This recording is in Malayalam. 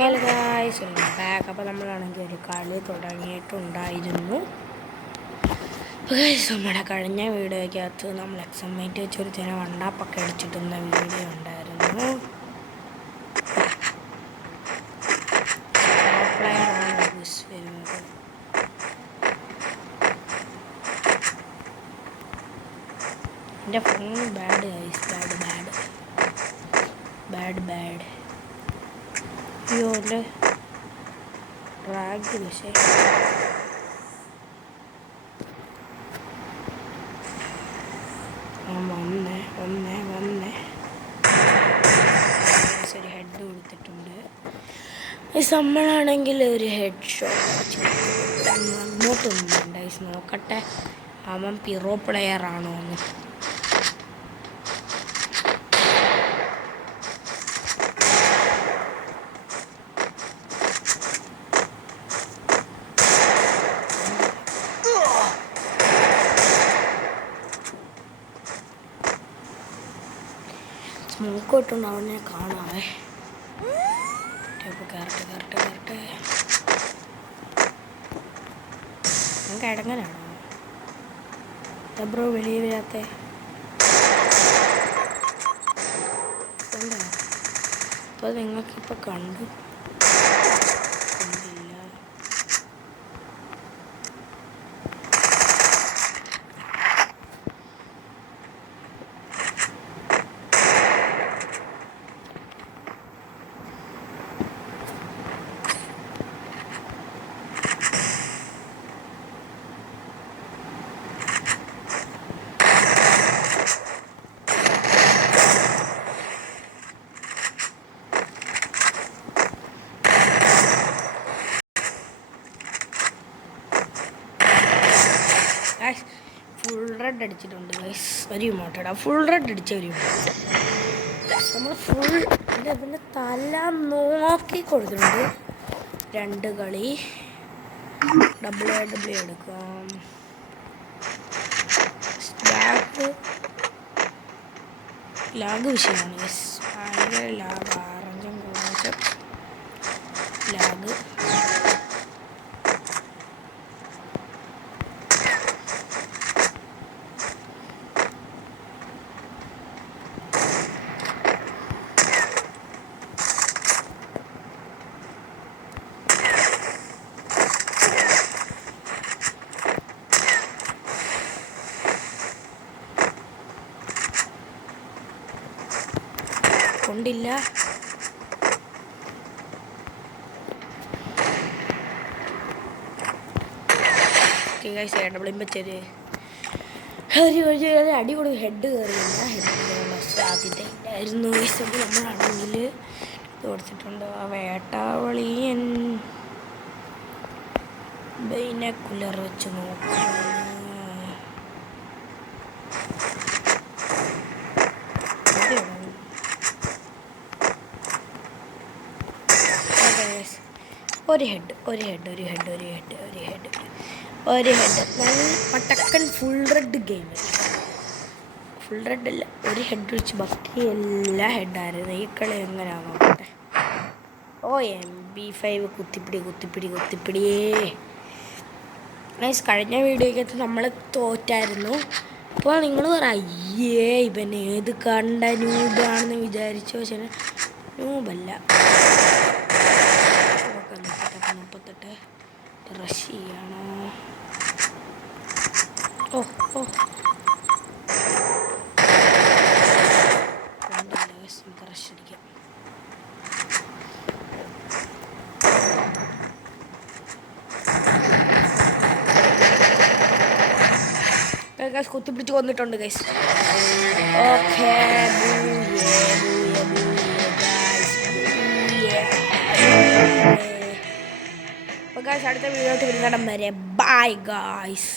Hello guys, welcome back. അപ്പോൾ നമ്മളാണെങ്കിൽ ഒരു കളി തുടങ്ങിയിട്ടുണ്ടായിരുന്നു. നമ്മുടെ കഴിഞ്ഞ വീഡിയോയ്ക്കകത്ത് നമ്മൾ എക്സാമേറ്റ് വെച്ചൊരു ചില വണ്ടാപ്പൊക്കെ അടിച്ചിട്ടുന്ന വീഡിയോ ഉണ്ടായിരുന്നു. എൻ്റെ ഫോൺ ബാഡ് ഗൈസ്, ബാഡ്. അയ്യോ എൻ്റെ റാഗ് പക്ഷേ വന്നേ ഒരു ഹെഡ് കൊടുത്തിട്ടുണ്ട്. നമ്മളാണെങ്കിൽ ഒരു ഹെഡ് ഷോട്ട് അങ്ങോട്ടൊന്നും ഗൈസ്, നോക്കട്ടെ അവൻ പിറോ പ്ലെയർ ആണോ എന്ന്. സ്മോക്ക് ഇട്ടുണ്ട്, അവനെ കാണാവേ. കയറട്ടെ ഞാൻ കിടങ്ങനാണോ ബ്രോ വെളിയെ വരാത്ത? അപ്പോൾ നിങ്ങൾക്കിപ്പോൾ കണ്ടു കണ്ടില്ല. ഫുൾ റെഡ് അടിച്ചിട്ടുണ്ട് ഗൈസ്, ഒരു ഇമോട്ടാണ് ഫുൾ റെഡ് അടിച്ച ഒരു ഇമോട്ട്. നമ്മൾ ഫുൾ പിന്നെ തല നോക്കി കൊടുത്തിട്ടുണ്ട്. 2 കളി ഡബിൾ എടുക്കാം. ലാഗ് വിഷയമാണ് ഗൈസ്, ഭയങ്കര ലാഗ്, ആറഞ്ചും കുറച്ചും ലാഗ്. കൊണ്ടില്ല. അടി കൊടുത്ത് ഹെഡ് കയറിയില്ല. ഹെഡ് സാധ്യത ഇല്ലായിരുന്നു. നമ്മളാണെങ്കിൽ കൊടുത്തിട്ടുണ്ട്. ആ വേട്ടാവളിയൻ ബൈനക്കുലർ വെച്ച് നോക്കാം. ഒരു ഹെഡ് പട്ടക്കൻ full red game. Full red അല്ല, ഒരു ഹെഡ് വെച്ച് ബാക്കി എല്ലാ ഹെഡായിരുന്നു. ഈ കളി എങ്ങനെയാണോ നോക്കട്ടെ. MP5 കുത്തിപ്പിടിയേ guys. കഴിഞ്ഞ വീഡിയോയ്ക്കകത്ത് നമ്മൾ തോറ്റായിരുന്നു. അപ്പോൾ നിങ്ങൾ അയ്യേ ഇവൻ ഏത് കണ്ട നൂബാണെന്ന് വിചാരിച്ചു. പക്ഷേ നൂബല്ല. 38 റഷ് ചെയ്യണോ? റഷ് അടിക്കാം. കുത്തിപ്പിടിച്ച് കൊന്നിട്ടുണ്ട് ഗൈസ്. ഓക്കെ, അടുത്ത വീഡിയോ വരുന്നിടം വരെ ബൈ ഗായ്സ്.